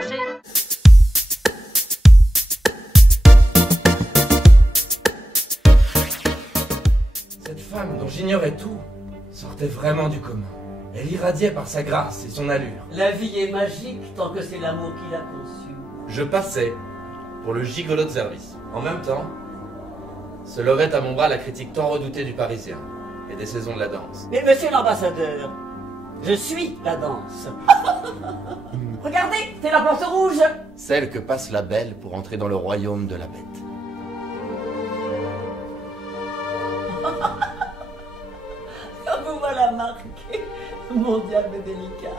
projet. Cette femme dont j'ignorais tout sortait vraiment du commun. Elle irradiait par sa grâce et son allure. La vie est magique tant que c'est l'amour qui l'a conçue. Je passais pour le gigolo de service. En même temps, se leurrait à mon bras la critique tant redoutée du Parisien et des saisons de la danse. Mais monsieur l'ambassadeur, je suis la danse. Regardez, c'est la porte rouge. Celle que passe la belle pour entrer dans le royaume de la bête. Vous voilà marqué, mon diable délicat.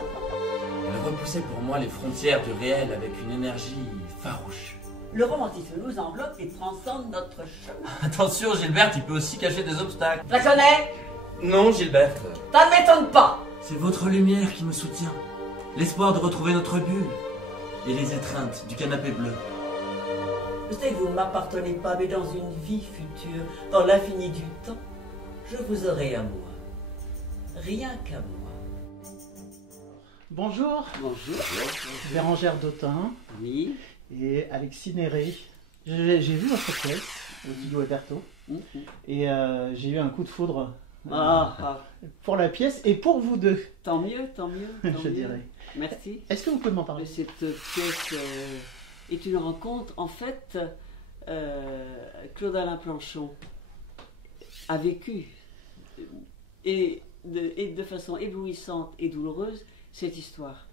Elle repoussait pour moi les frontières du réel avec une énergie farouche. Le romantisme nous enveloppe et transcende notre chemin. Attention, Gilberte, il peut aussi cacher des obstacles. Je la connais? Non, Gilberte. Ça ne m'étonne pas. C'est votre lumière qui me soutient. L'espoir de retrouver notre bulle. Et les étreintes du canapé bleu. Je sais que vous ne m'appartenez pas, mais dans une vie future, dans l'infini du temps, je vous aurai à moi. Rien qu'à moi. Bonjour, Bonjour. Bérengère Dautin Oui. et Alexis Néré. J'ai vu votre pièce, au Studio Alberto, et j'ai eu un coup de foudre pour la pièce et pour vous deux, Tant mieux, tant mieux. Tant je mieux. dirais. Merci. Est-ce que vous pouvez m'en parler? Cette pièce est une rencontre. En fait, Claude-Alain Planchon a vécu, et de façon éblouissante et douloureuse, cette histoire.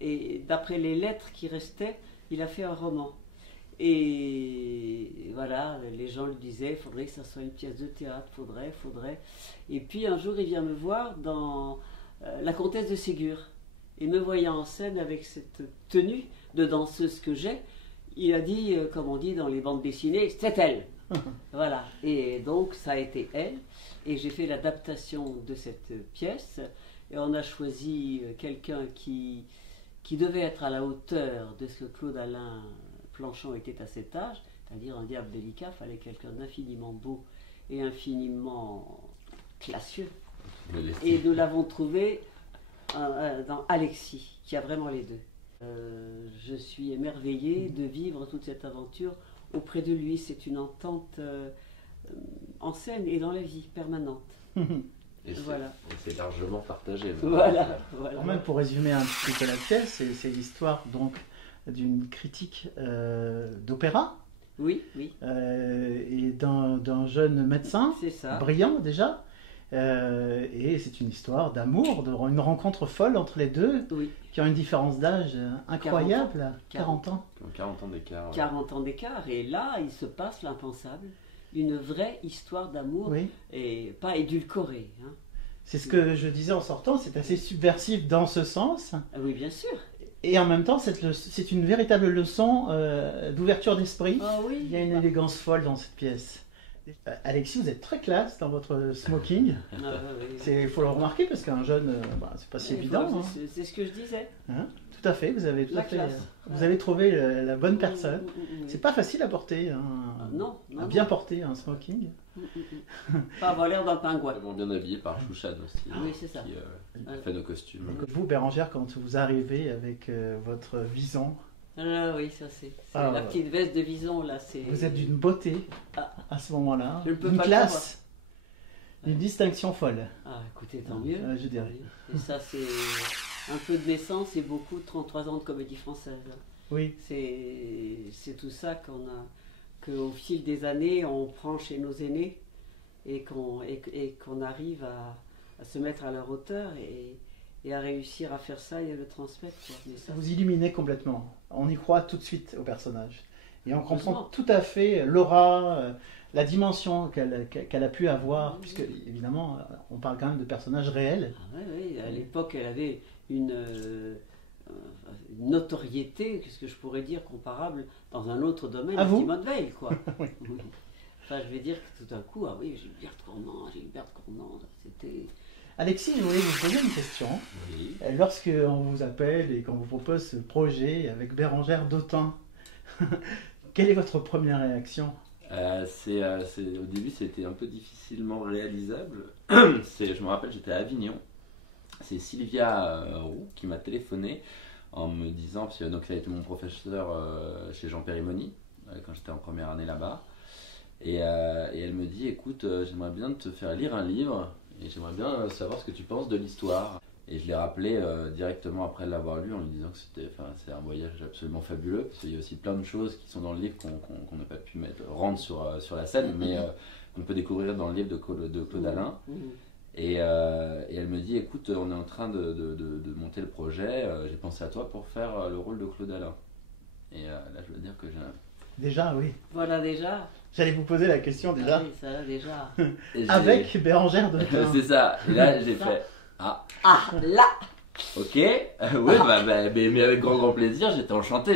Et d'après les lettres qui restaient, il a fait un roman. Et voilà, les gens le disaient, il faudrait que ça soit une pièce de théâtre, faudrait. Et puis un jour, il vient me voir dans La Comtesse de Ségur. Et me voyant en scène avec cette tenue de danseuse que j'ai, il a dit, comme on dit dans les bandes dessinées, c'est elle. Voilà. Et donc, ça a été elle. Et j'ai fait l'adaptation de cette pièce. Et on a choisi quelqu'un qui devait être à la hauteur de ce que Claude-Alain Planchon était à cet âge, c'est-à-dire un diable délicat. Il fallait quelqu'un d'infiniment beau et infiniment classieux. Et nous l'avons trouvé dans Alexis, qui a vraiment les deux. Je suis émerveillée de vivre toute cette aventure auprès de lui. C'est une entente en scène et dans la vie permanente. Et Voilà. c'est largement partagé. Voilà. Alors même pour résumer un petit peu la pièce, c'est l'histoire donc d'une critique d'opéra Oui. et d'un jeune médecin, C'est ça. brillant déjà. Et c'est une histoire d'amour, une rencontre folle entre les deux, Oui. qui ont une différence d'âge incroyable, 40 ans. 40 ans d'écart. 40 ans d'écart. Et là, il se passe l'impensable. Une vraie histoire d'amour, Oui. et pas édulcorée. Hein. C'est ce que je disais en sortant, c'est assez subversif dans ce sens. Ah oui, bien sûr. Et en même temps, c'est une véritable leçon d'ouverture d'esprit. Ah oui. Il y a une élégance folle dans cette pièce. Alexis, vous êtes très classe dans votre smoking. Il faut le remarquer parce qu'un jeune, c'est pas si évident. Hein. C'est ce que je disais. Hein, tout à fait, vous avez La classe. vous avez trouvé la bonne personne. C'est pas facile à porter, Non. à bien porter un smoking. Pas avoir l'air d'un pingouin. Vraiment bien habillé par Chouchane aussi. Oui, c'est ça. Qui fait nos costumes. Vous, Bérengère, quand vous arrivez avec votre vison, Oui, ça c'est Ah, la petite veste de Vison là. vous êtes d'une beauté Ah. à ce moment-là, Je ne peux une pas le classe, une distinction folle. Ah, écoutez, tant mieux. Je dirais. Et ça, c'est un peu de naissance et beaucoup de 33 ans de comédie française. Oui. C'est tout ça qu'au fil des années, on prend chez nos aînés et qu'on arrive à se mettre à leur hauteur et à réussir à faire ça et à le transmettre. Quoi. Mais ça, Vous illuminez complètement. On y croit tout de suite au personnage. Et on comprend Heureusement. tout à fait l'aura, la dimension qu'elle a pu avoir, puisque évidemment, on parle quand même de personnages réels. Ah oui, à l'époque, elle avait une notoriété, qu'est-ce que je pourrais dire, comparable dans un autre domaine, À vous Simone Veil, quoi. Oui. Oui. Enfin, je vais dire que tout d'un coup, ah oui, Gilberte Cornand, c'était... Alexis, je voulais vous poser une question. Oui. Lorsque on vous appelle et qu'on vous propose ce projet avec Bérengère Dautin, quelle est votre première réaction? Au début, c'était un peu difficilement réalisable. Je me rappelle, j'étais à Avignon. C'est Sylvia Roux qui m'a téléphoné en me disant, parce que donc, ça a été mon professeur chez Jean Périmoni, quand j'étais en première année là-bas. Et elle me dit, écoute, j'aimerais bien te faire lire un livre et j'aimerais bien savoir ce que tu penses de l'histoire. Et je l'ai rappelé directement après l'avoir lu en lui disant que c'est un voyage absolument fabuleux, parce qu'il y a aussi plein de choses qui sont dans le livre qu'on n'a pas pu rendre sur la scène, mais qu'on peut découvrir dans le livre de Claude Alain. Et elle me dit, écoute, on est en train de monter le projet, j'ai pensé à toi pour faire le rôle de Claude Alain. Et là, je veux dire que j'ai... Déjà, oui. Voilà, déjà. J'allais vous poser la question déjà. Ah oui, ça, déjà. Avec Bérengère de C'est ça. Et là, j'ai fait... Ah là. Ok, oui, mais avec grand plaisir, j'étais enchanté.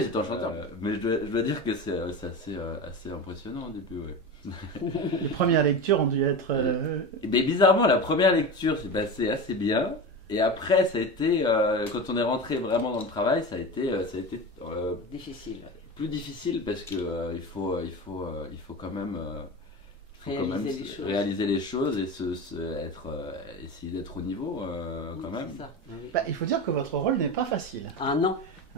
Mais je dois dire que c'est assez impressionnant au début, ouais. Les premières lectures ont dû être... Mais bizarrement, la première lecture s'est passée assez bien. Et après, ça a été, quand on est rentré vraiment dans le travail, ça a été difficile. Plus difficile parce que il faut quand même... réaliser les choses et essayer d'être au niveau quand même. Ça, oui. Il faut dire que votre rôle n'est pas facile. Ah non.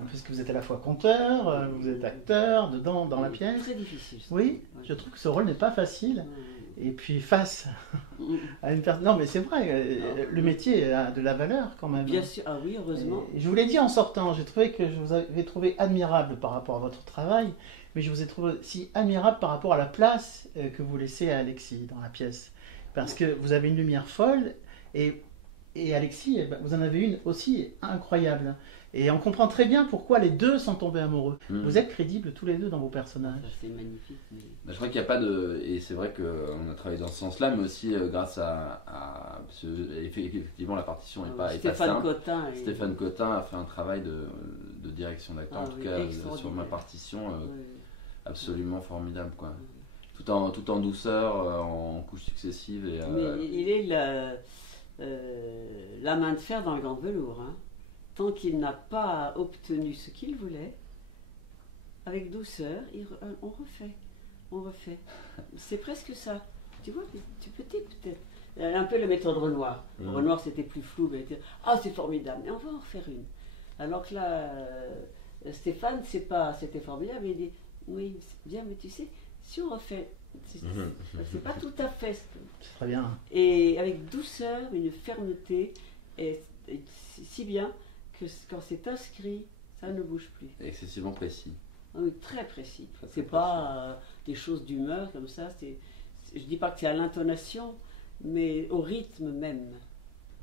Puisque vous êtes à la fois conteur, vous êtes acteur dedans dans la pièce. C'est difficile. Ça. Oui, je trouve que ce rôle n'est pas facile. Et puis face à une personne... Non mais c'est vrai, le métier a de la valeur quand même. Bien sûr, ah oui, heureusement. Et je vous l'ai dit en sortant, j'ai trouvé que je vous avais trouvé admirable par rapport à votre travail. Mais je vous ai trouvé aussi admirable par rapport à la place que vous laissez à Alexis dans la pièce. Parce que vous avez une lumière folle et Alexis, vous en avez une aussi incroyable. Et on comprend très bien pourquoi les deux sont tombés amoureux. Vous êtes crédibles tous les deux dans vos personnages. C'est magnifique. Mais... je crois qu'il n'y a pas de... Et c'est vrai qu'on a travaillé dans ce sens-là, mais aussi grâce à effectivement, la partition n'est pas simple. Stéphane Cotin a fait un travail de direction d'acteur, en tout cas sur ma partition, absolument formidable, quoi. Tout en douceur, en couches successives. Mais il est la main de fer dans le gant de velours, hein. Tant qu'il n'a pas obtenu ce qu'il voulait, avec douceur, on refait. C'est presque ça. Tu vois, tu peux peut-être. Un peu la méthode Renoir. Renoir, c'était plus flou, mais c'est formidable, mais on va en refaire une. Alors que là, Stéphane, c'était formidable, il dit, oui, c'est bien, mais tu sais, si on refait, c'est pas tout à fait. C'est très bien. Et avec douceur, une fermeté, et si bien que quand c'est inscrit, ça ne bouge plus. Excessivement précis. Oui, très précis. C'est pas des choses d'humeur comme ça. Je dis pas que c'est à l'intonation, mais au rythme même.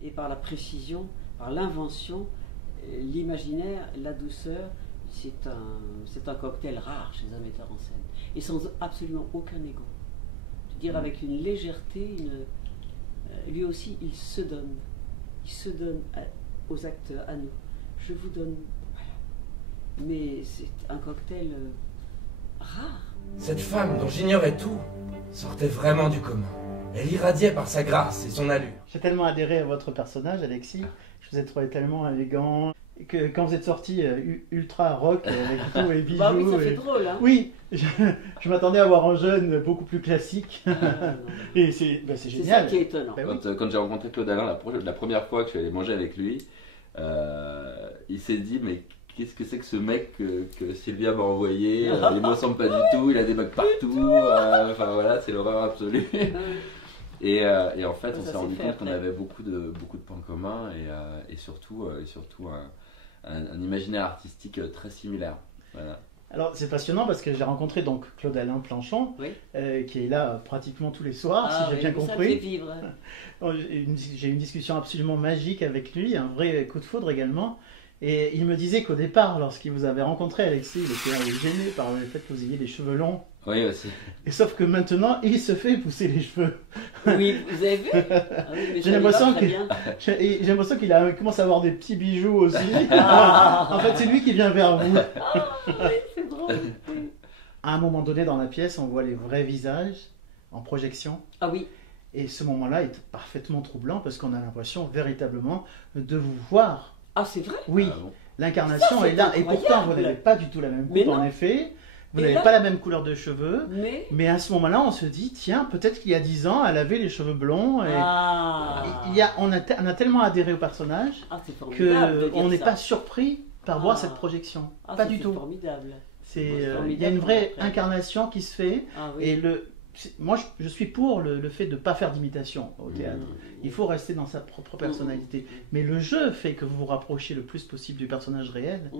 Et par la précision, par l'invention, l'imaginaire, la douceur, c'est un cocktail rare chez un metteur en scène. Et sans absolument aucun ego. Je veux dire, avec une légèreté, lui aussi, il se donne. Il se donne aux acteurs, à nous. Je vous donne, voilà. Mais c'est un cocktail rare. Cette femme dont j'ignorais tout sortait vraiment du commun. Elle irradiait par sa grâce et son allure. J'ai tellement adhéré à votre personnage, Alexis. Je vous ai trouvé tellement élégant. Que quand vous êtes sorti ultra rock avec tous les bijoux. Oui, ça fait drôle, hein. Oui, je m'attendais à voir un jeune beaucoup plus classique. Et c'est génial. C'est ça qui est étonnant. Quand j'ai rencontré Claude Alain la première fois que je suis allé manger avec lui, il s'est dit, mais qu'est-ce que c'est que ce mec que Sylvia m'a envoyé, il ne me ressemble pas du tout, il a des bugs partout, enfin voilà, c'est l'horreur absolue. Et en fait, on s'est rendu compte qu'on avait beaucoup de points communs et surtout un imaginaire artistique très similaire. Voilà. Alors c'est passionnant parce que j'ai rencontré donc Claude Alain Planchon, qui est là pratiquement tous les soirs, si j'ai bien compris. Vivre. J'ai eu une discussion absolument magique avec lui, un vrai coup de foudre également. Et il me disait qu'au départ, lorsqu'il vous avait rencontré, Alexis, il était gêné par le fait que vous ayez les cheveux longs. Oui, aussi. Et sauf que maintenant, il se fait pousser les cheveux. Oui, vous avez vu? J'ai l'impression qu'il commence à avoir des petits bijoux aussi. En fait, c'est lui qui vient vers vous. Oui, c'est drôle. À un moment donné dans la pièce, on voit les vrais visages en projection. Ah oui. Et ce moment-là est parfaitement troublant parce qu'on a l'impression véritablement de vous voir. Ah, c'est vrai? Oui, l'incarnation est là. Incroyable. Et pourtant, vous n'avez pas du tout la même coupe, en effet. Vous n'avez pas la même couleur de cheveux. Mais à ce moment-là, on se dit, tiens, peut-être qu'il y a 10 ans, elle avait les cheveux blonds. Et on a tellement adhéré au personnage qu'on n'est pas surpris par voir cette projection. Ah, Pas ça, du c'est tout. formidable. Il y a une vraie incarnation qui se fait. Ah oui. Et moi, je suis pour le fait de ne pas faire d'imitation au théâtre. Mmh. Il faut rester dans sa propre personnalité. Mais le jeu fait que vous vous rapprochez le plus possible du personnage réel.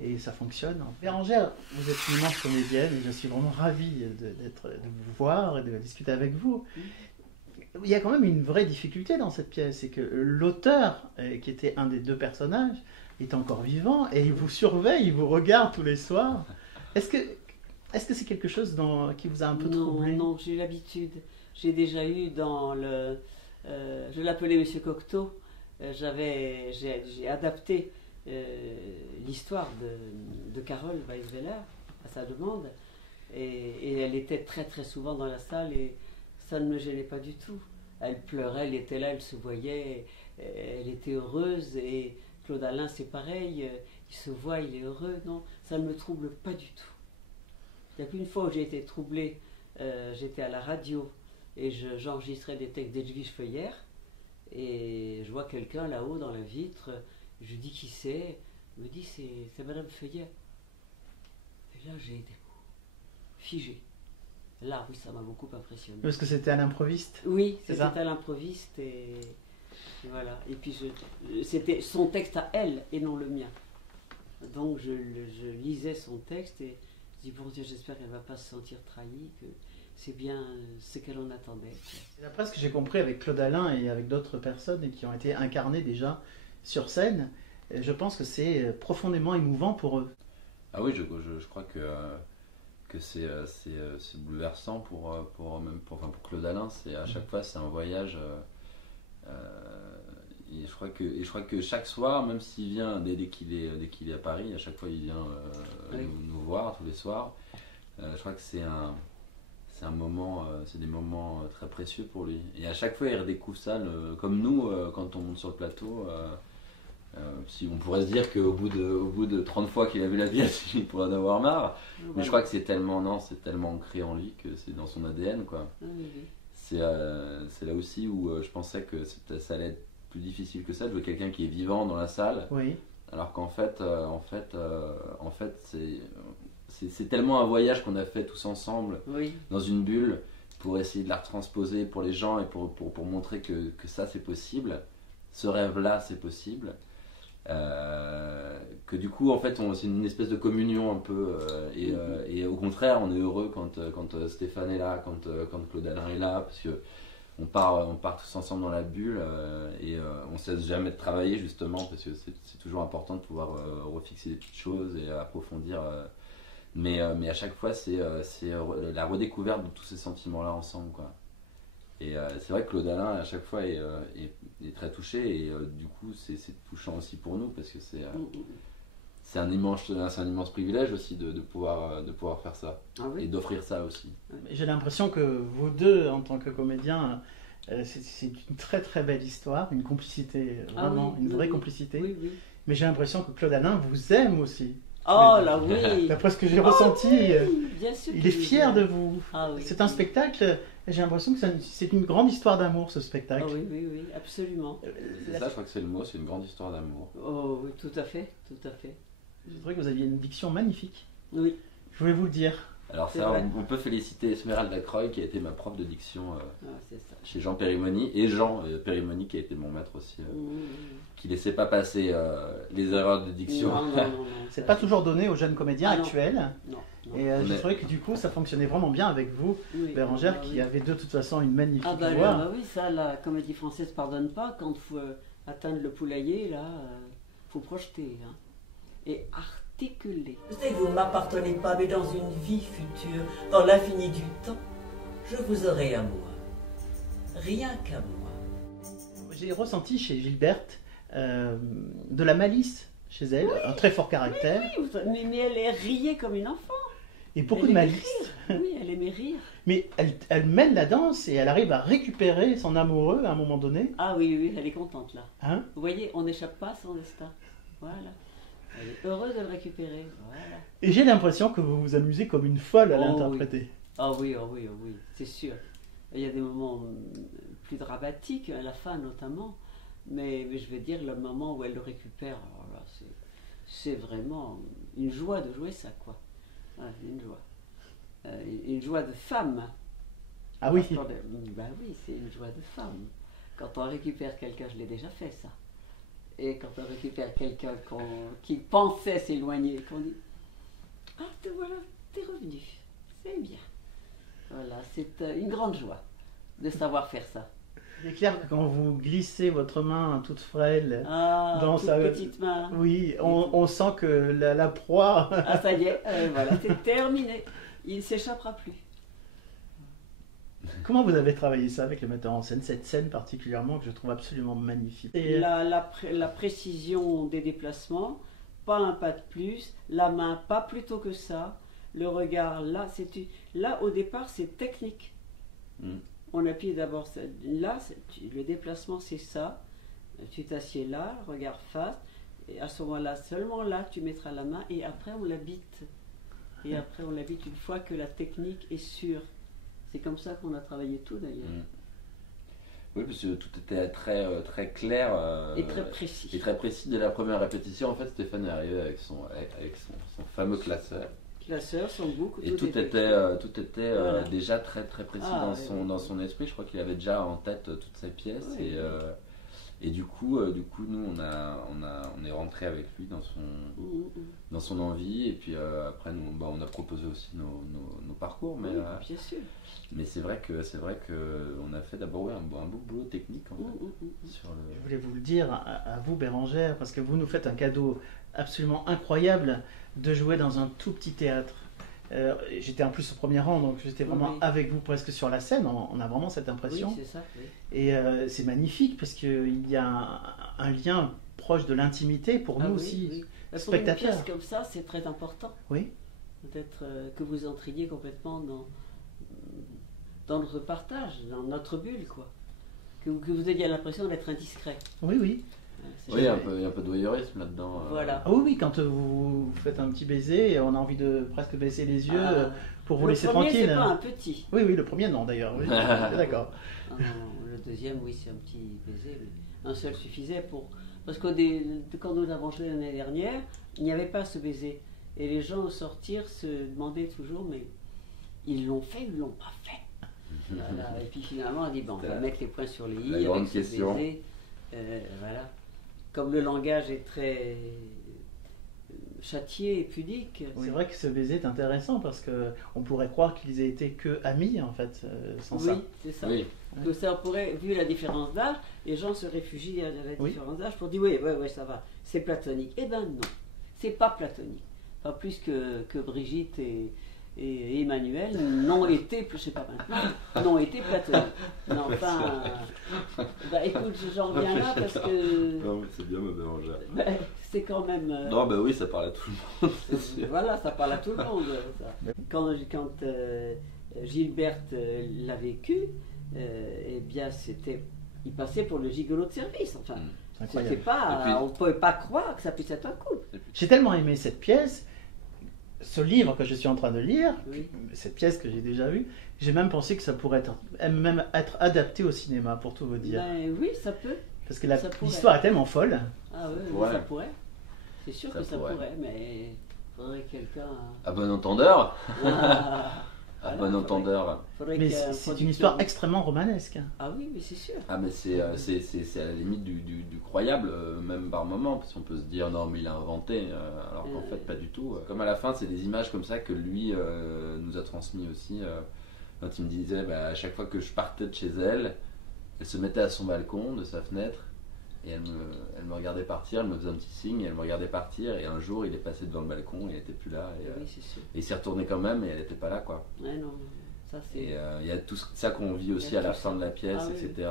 Et ça fonctionne. Bérengère, vous êtes une immense comédienne et je suis vraiment ravi de vous voir et de discuter avec vous. Il y a quand même une vraie difficulté dans cette pièce, c'est que l'auteur, qui était un des deux personnages, est encore vivant et il vous surveille, il vous regarde tous les soirs. Est-ce que c'est quelque chose qui vous a un peu troublé? Non, j'ai l'habitude. J'ai déjà eu dans le... je l'appelais Monsieur Cocteau. J'ai adapté l'histoire de Carole Weisweller à sa demande. Et elle était très très souvent dans la salle et ça ne me gênait pas du tout. Elle pleurait, elle était là, elle se voyait, elle était heureuse. Et Claude Alain, c'est pareil, il se voit, il est heureux. Non, ça ne me trouble pas du tout. Il n'y a qu'une fois où j'ai été troublée, j'étais à la radio et j'enregistrais des textes d'Edwige Feuillère et je vois quelqu'un là-haut dans la vitre, je lui dis qui c'est, il me dit c'est Madame Feuillère. Et là j'ai été figée. Là oui, ça m'a beaucoup impressionné. Parce que c'était à l'improviste? Oui, c'était à l'improviste et voilà. Et puis c'était son texte à elle et non le mien. Donc je lisais son texte et je dis bon Dieu, j'espère qu'elle ne va pas se sentir trahie, que c'est bien ce qu'elle en attendait. D'après ce que j'ai compris avec Claude Alain et avec d'autres personnes qui ont été incarnées déjà sur scène, je pense que c'est profondément émouvant pour eux. Ah oui, je crois que c'est bouleversant pour Claude Alain. À chaque fois, c'est un voyage. Et je crois que chaque soir, même s'il vient dès qu'il est à Paris, à chaque fois il vient nous voir tous les soirs. Je crois que c'est un moment, c'est des moments très précieux pour lui. Et à chaque fois il redécouvre ça, comme nous quand on monte sur le plateau. Si on pourrait se dire qu'au bout de 30 fois qu'il a vu la pièce, il pourrait en avoir marre. Mais je crois que c'est tellement ancré en lui que c'est dans son ADN, quoi. C'est là aussi où je pensais que ça allait être plus difficile que ça de jouer quelqu'un qui est vivant dans la salle. Oui. Alors qu'en fait, c'est tellement un voyage qu'on a fait tous ensemble dans une bulle pour essayer de la retransposer pour les gens et pour montrer que ça c'est possible, ce rêve-là c'est possible. Que du coup en fait c'est une espèce de communion un peu et au contraire on est heureux quand Stéphane est là, quand Claude Alain est là, parce que on part tous ensemble dans la bulle et on ne cesse jamais de travailler justement parce que c'est toujours important de pouvoir refixer des petites choses et approfondir mais à chaque fois c'est la redécouverte de tous ces sentiments là ensemble, quoi. Et c'est vrai que Claude Alain à chaque fois est très touché et du coup c'est touchant aussi pour nous parce que c'est un immense privilège aussi de pouvoir faire ça et d'offrir ça aussi. J'ai l'impression que vous deux en tant que comédiens, c'est une très très belle histoire, une complicité, vraiment une vraie complicité. Oui. Mais j'ai l'impression que Claude Alain vous aime aussi. Oh là oui. D'après ce que j'ai ressenti, bien sûr il est fier de vous. Oui. C'est un spectacle, j'ai l'impression que c'est une grande histoire d'amour ce spectacle. Oui, absolument. C'est ça, je crois que c'est le mot, c'est une grande histoire d'amour. Oh oui, tout à fait. Je trouvais que vous aviez une diction magnifique. Oui. Je voulais vous le dire. Alors ça, on peut féliciter Esmeralda Croy qui a été ma prof de diction chez Jean Périmoni, et Jean Périmoni qui a été mon maître aussi, qui laissait pas passer les erreurs de diction. Non. C'est pas toujours donné aux jeunes comédiens actuels. Non. Et je trouvais que du coup ça fonctionnait vraiment bien avec vous, Bérengère, qui avait de toute façon une magnifique voix. Oui, ça la comédie française pardonne pas. Quand il faut atteindre le poulailler, là, faut projeter et articuler. Je sais que vous ne m'appartenez pas, mais dans une vie future, dans l'infini du temps, je vous aurai à moi. Rien qu'à moi. J'ai ressenti chez Gilberte de la malice chez elle, un très fort caractère. Mais elle est riée comme une enfant. Et beaucoup de malice. Oui, elle aimait rire. Mais elle mène la danse et elle arrive à récupérer son amoureux à un moment donné. Ah oui, elle est contente là. Hein? Vous voyez, on n'échappe pas à son destin. Voilà. Elle est heureuse de le récupérer. Voilà. Et j'ai l'impression que vous vous amusez comme une folle à l'interpréter. Oui, c'est sûr. Il y a des moments plus dramatiques, à la fin notamment. Mais je vais dire, le moment où elle le récupère, alors là, c'est vraiment une joie de jouer ça, quoi. Ouais, une joie. Une joie de femme. Ah oui. Ben oui, c'est une joie de femme. Quand on récupère quelqu'un, je l'ai déjà fait ça. Et quand on récupère quelqu'un qui pensait s'éloigner, qu'on dit « Ah, te voilà, t'es revenu, c'est bien ». Voilà, c'est une grande joie de savoir faire ça. C'est clair que quand vous glissez votre main toute frêle dans toute sa petite main. Oui, on sent que la proie. Ah, ça y est, voilà, c'est terminé. Il ne s'échappera plus. Comment vous avez travaillé ça avec le metteur en scène, cette scène particulièrement que je trouve absolument magnifique? Et La précision des déplacements, pas un pas de plus, la main pas plus tôt que ça, le regard là, là au départ c'est technique. On appuie d'abord là, le déplacement c'est ça, tu t'assieds là, regard face, et à ce moment-là, seulement là tu mettras la main et après on l'habite. Et après on l'habite une fois que la technique est sûre. C'est comme ça qu'on a travaillé tout d'ailleurs. Oui, parce que tout était très, très clair et très précis. Et très précis dès la première répétition. En fait, Stéphane est arrivé avec son fameux classeur. Classeur, son boucle. Et tout était voilà. déjà très très précis dans son esprit. Je crois qu'il avait déjà en tête toutes ses pièces. Oui. Et du coup, nous, on est rentré avec lui dans son envie. Et puis après, nous, on a proposé aussi nos parcours. Mais, bien sûr. Mais c'est vrai que on a fait d'abord un beau boulot technique en fait, sur le... Je voulais vous le dire à vous, Bérangère, parce que vous nous faites un cadeau absolument incroyable de jouer dans un tout petit théâtre. J'étais en plus au premier rang, donc j'étais vraiment avec vous presque sur la scène. On a vraiment cette impression. Oui, c'est ça. Oui. Et c'est magnifique parce qu'il y a un lien proche de l'intimité pour nous aussi, spectateurs. Pour une pièce comme ça, c'est très important. Oui. Peut-être que vous entriez complètement dans notre partage, dans notre bulle, quoi. Que vous ayez l'impression d'être indiscret. Oui, oui. Oui, il y a un peu de voyeurisme là-dedans. Voilà. Ah oui, quand vous faites un petit baiser, on a envie de presque baisser les yeux pour vous laisser tranquille. Le premier, c'est pas un petit. Oui, le premier, non, d'ailleurs. Oui, d'accord. Le deuxième, oui, c'est un petit baiser. Mais un seul suffisait pour... Parce que quand nous avons joué l'année dernière, il n'y avait pas ce baiser. Et les gens au sortir se demandaient toujours, mais ils l'ont fait ou ils l'ont pas fait? Voilà. Et puis finalement, on dit, bon, on va mettre les points sur les i avec ce baiser. Voilà. Comme le langage est très châtié et pudique. C'est vrai que ce baiser est intéressant parce qu'on pourrait croire qu'ils aient été que amis en fait, sans ça. Oui, c'est ça. Oui. Donc ça pourrait, vu la différence d'âge, les gens se réfugient à la différence d'âge pour dire oui, ça va, c'est platonique. Eh ben non, c'est pas platonique. Pas plus que Brigitte et Emmanuel n'ont été, je sais pas maintenant, n'ont été platoniques. Mais enfin, écoute, j'en reviens là parce que... Non, mais c'est bien ma Bérangère. C'est quand même... Non, oui, ça parle à tout le monde. Voilà, ça parle à tout le monde. Ça. Quand Gilberte l'a vécu, eh bien, il passait pour le gigolo de service. Enfin, c'était pas, on ne pouvait pas croire que ça puisse être un couple. J'ai tellement aimé cette pièce, ce livre que je suis en train de lire, cette pièce que j'ai déjà vue, j'ai même pensé que ça pourrait être adapté au cinéma, pour tout vous dire. Ben, oui, ça peut. Parce que l'histoire est tellement folle. Ah oui, ça pourrait. C'est sûr que ça pourrait, mais il faudrait quelqu'un... À bon entendeur. À bon entendeur. Mais c'est une histoire extrêmement romanesque. Ah oui, mais c'est sûr. Ah mais c'est à la limite du croyable, même par moment, parce qu'on peut se dire non mais il a inventé, alors qu'en fait pas du tout. Comme à la fin, c'est des images comme ça que lui nous a transmis aussi. Quand il me disait, à chaque fois que je partais de chez elle, elle se mettait à son balcon, de sa fenêtre, et elle me regardait partir, elle me faisait un petit signe, et elle me regardait partir, et un jour il est passé devant le balcon, et elle n'était plus là, et, oui, c'est sûr. Et il s'est retourné quand même, et elle n'était pas là, quoi. Ouais, non, ça c'est... Et il y a tout ça qu'on vit aussi à la fin de la pièce, etc.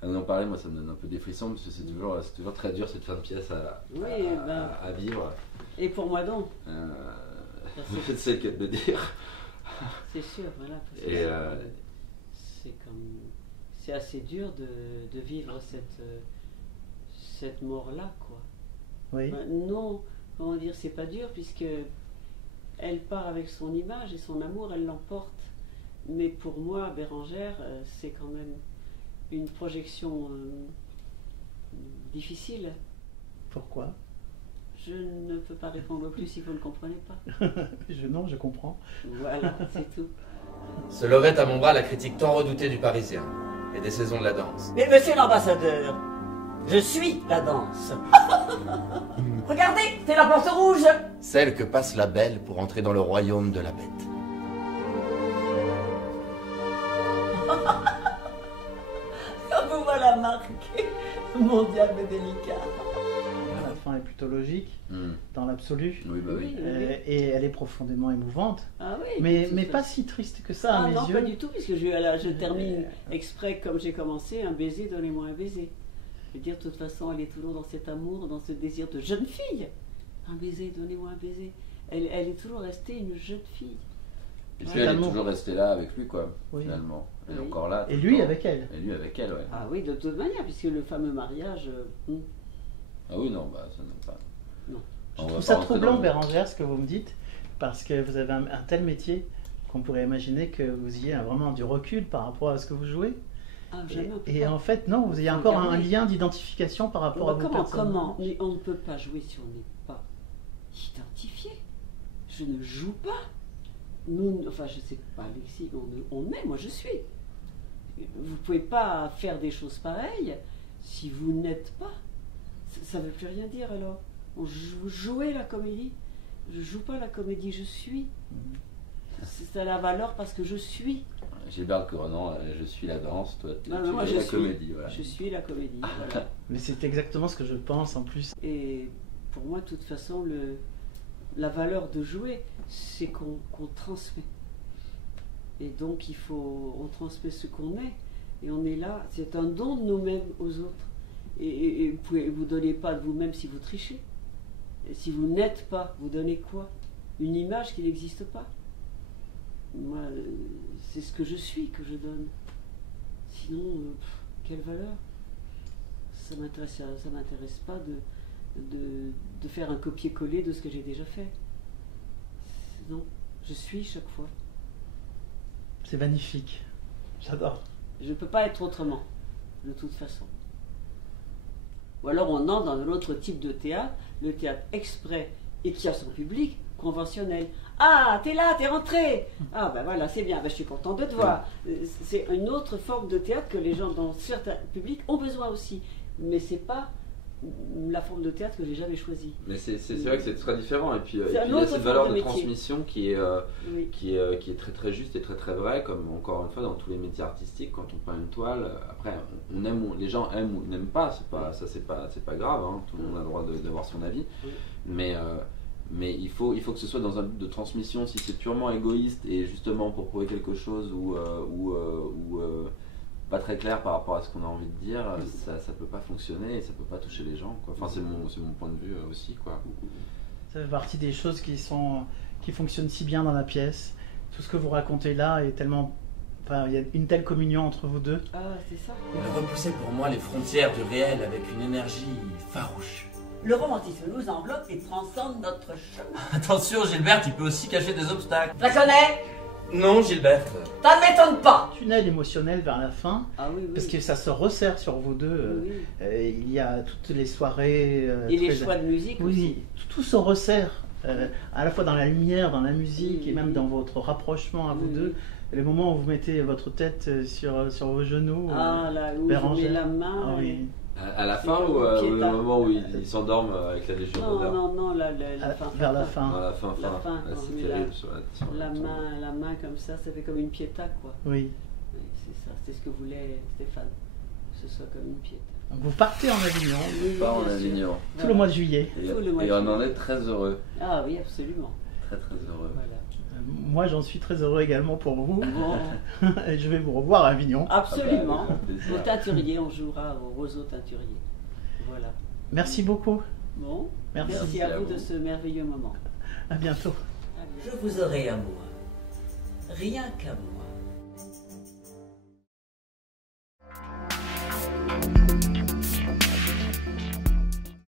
À nous en parler, moi ça me donne un peu des frissons, parce que c'est toujours très dur cette fin de pièce à vivre. Et pour moi donc c'est le cas de le dire. C'est sûr, voilà. C'est assez dur de vivre cette mort-là, quoi. Oui. Non, comment dire, c'est pas dur, puisque elle part avec son image et son amour, elle l'emporte. Mais pour moi, Bérangère, c'est quand même une projection difficile. Pourquoi? Je ne peux pas répondre plus si vous ne comprenez pas. Non, je comprends. Voilà, c'est tout. Se lerait à mon bras la critique tant redoutée du Parisien et des saisons de la danse. Mais monsieur l'ambassadeur, je suis la danse. Regardez, c'est la porte rouge. Celle que passe la belle pour entrer dans le royaume de la bête. Vous voilà marqué, mon diable délicat. La fin est plutôt logique, dans l'absolu. Oui, bah oui. Et elle est profondément émouvante. Ah oui. Mais pas si triste que ça à Ah mes non, yeux. pas du tout, puisque je termine exprès comme j'ai commencé, un baiser, donnez-moi un baiser. Je veux dire, de toute façon, elle est toujours dans cet amour, dans ce désir de jeune fille. Un baiser, donnez-moi un baiser. Elle est toujours restée une jeune fille. Et puis elle est toujours restée là avec lui, quoi, Oui. finalement. Elle est Oui. encore là. Et tout lui le temps. avec elle. Et lui avec elle, ouais. Ah oui, de toute manière, puisque le fameux mariage... Ah oui, non, bah ça n'a pas. Non. Je On va trouve pas ça rentrer troublant, dans le- Bérangère, ce que vous me dites, parce que vous avez un tel métier qu'on pourrait imaginer que vous ayez vraiment du recul par rapport à ce que vous jouez. Ah, jamais on peut Et pas. en fait, non, vous avez Faut encore un regarder. lien d'identification par rapport à vos personnages. Comment Mais on ne peut pas jouer si on n'est pas identifié. Je ne joue pas. Nous, enfin, je sais pas, Alexis, on est, moi je suis. Vous ne pouvez pas faire des choses pareilles si vous n'êtes pas. Ça ne veut plus rien dire alors. Vous jouez la comédie. Je joue pas la comédie, je suis. C'est à la valeur parce que je suis. Gilbert Coronant, je suis la danse, toi tu Non, mais moi, es je la suis. comédie. Voilà. Je suis la comédie. Voilà. Mais c'est exactement ce que je pense en plus. Et pour moi, de toute façon, la valeur de jouer, c'est qu'on transmet. Et donc, on transmet ce qu'on est. Et on est là, c'est un don de nous-mêmes aux autres. Et vous ne vous donnez pas de vous-même si vous trichez. Et si vous n'êtes pas, vous donnez quoi? Une image qui n'existe pas. Moi, c'est ce que je suis que je donne. Sinon, quelle valeur? Ça m'intéresse pas de faire un copier-coller de ce que j'ai déjà fait. Non, je suis chaque fois. C'est magnifique. J'adore. Je ne peux pas être autrement, de toute façon. Ou alors on entre dans un autre type de théâtre, le théâtre exprès et qui a son public conventionnel. Ah, t'es là, t'es rentré. Ah ben voilà, c'est bien, ben, je suis content de te voir. C'est une autre forme de théâtre que les gens dans certains publics ont besoin aussi. Mais c'est pas la forme de théâtre que j'ai jamais choisie. Mais c'est vrai que c'est très différent. Et puis, C'est il y un a autre cette forme valeur de de métier. transmission qui est, Oui. qui est très très juste et très très vraie, comme encore une fois dans tous les métiers artistiques. Quand on peint une toile, après on aime, les gens aiment ou n'aiment pas, c'est pas grave, hein, tout le monde a le droit d'avoir son avis. Oui. Mais il faut que ce soit dans un but de transmission. Si c'est purement égoïste et justement pour prouver quelque chose ou pas très clair par rapport à ce qu'on a envie de dire, ça peut pas fonctionner et ça peut pas toucher les gens, quoi. Enfin, c'est mon point de vue aussi, quoi. Ça fait partie des choses qui fonctionnent si bien dans la pièce. Tout ce que vous racontez là est tellement... Enfin, il y a une telle communion entre vous deux. Ah, c'est ça. Elle repoussait pour moi les frontières du réel avec une énergie farouche. Le romantisme nous enveloppe et transcende notre chemin. Attention, Gilbert, il peut aussi cacher des obstacles. Je la connais? Non, Gilbert. Ça ne m'étonne pas. Tunnel émotionnel vers la fin, Ah oui, oui. parce que ça se resserre sur vous deux. Oui, oui. Il y a toutes les soirées... Et les très- choix de musique aussi. Oui, tout se resserre, à la fois dans la lumière, dans la musique, Oui, et même oui. dans votre rapprochement à vous Oui, deux. oui. Et le moment où vous mettez votre tête sur vos genoux, Ah là, où je Bérangère. mets la main. Ah oui. À la fin C'est ou au Pietà. moment où ils s'endorment avec la Légion Non, d'honneur? non, la fin. vers la À fin. la fin, La fin, Ah, quand c'est on met terrible sur La tombe. main comme ça fait comme une piéta, quoi. Oui. Oui, c'est ça, c'est ce que voulait Stéphane, que ce soit comme une piéta. Donc vous partez en Avignon Oui, Pas en bien sûr. Avignon. tout Voilà. le mois de juillet. Et, Tout le mois et de on juillet. en est très heureux. Ah oui, absolument. Très très heureux. Voilà. Moi, j'en suis très heureux également pour vous. Bon, Et je vais vous revoir à Avignon. absolument. Ah bah, avec plaisir. Au teinturier, on jouera au roseau teinturier. Voilà. Merci beaucoup. Bon, Merci. merci à vous de ce merveilleux moment. À bientôt. À bientôt. Je vous aurai à moi. Rien qu'à moi.